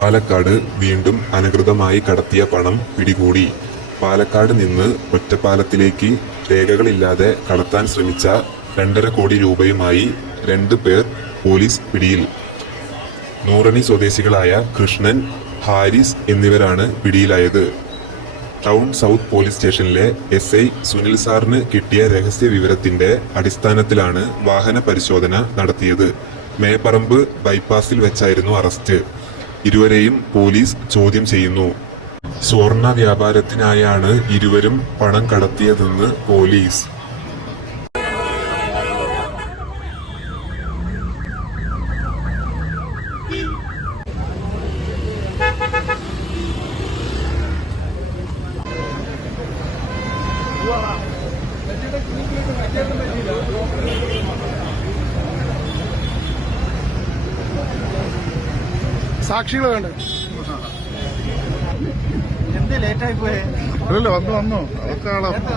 പാലക്കാട് വീണ്ടും അനധികൃതമായി കടത്തിയ പണം പിടികൂടി. പാലക്കാട് നിന്ന് ഒറ്റപ്പാലത്തിലേക്ക് രേഖകളില്ലാതെ കടത്താൻ ശ്രമിച്ച 2.5 കോടി രൂപയുമായി 2 പേർ പോലീസ് പിടിയിൽ. നൂറണി സ്വദേശികളായ കൃഷ്ണൻ, ഹാരിസ് എന്നിവരാണ് പിടിയിലായത്. ടൗൺ സൗത്ത് പോലീസ് സ്റ്റേഷനിലെ SI സുനിൽ സാറിന് കിട്ടിയ രഹസ്യ വിവരത്തിന്റെ അടിസ്ഥാനത്തിലാണ് വാഹന പരിശോധന നടത്തിയത്. മേപ്പറമ്പ് ബൈപ്പാസിൽ വെച്ചായിരുന്നു അറസ്റ്റ്. ഇരുവരെയും പോലീസ് ചോദ്യം ചെയ്യുന്നു. സ്വർണ്ണ വ്യാപാരത്തിനായാണ് ഇരുവരും പണം കടത്തിയതെന്ന് പോലീസ്. സാക്ഷികൾ വേണ്ട. എന്ത് ലേറ്റായി പോയേ? വന്നു അതൊക്കെ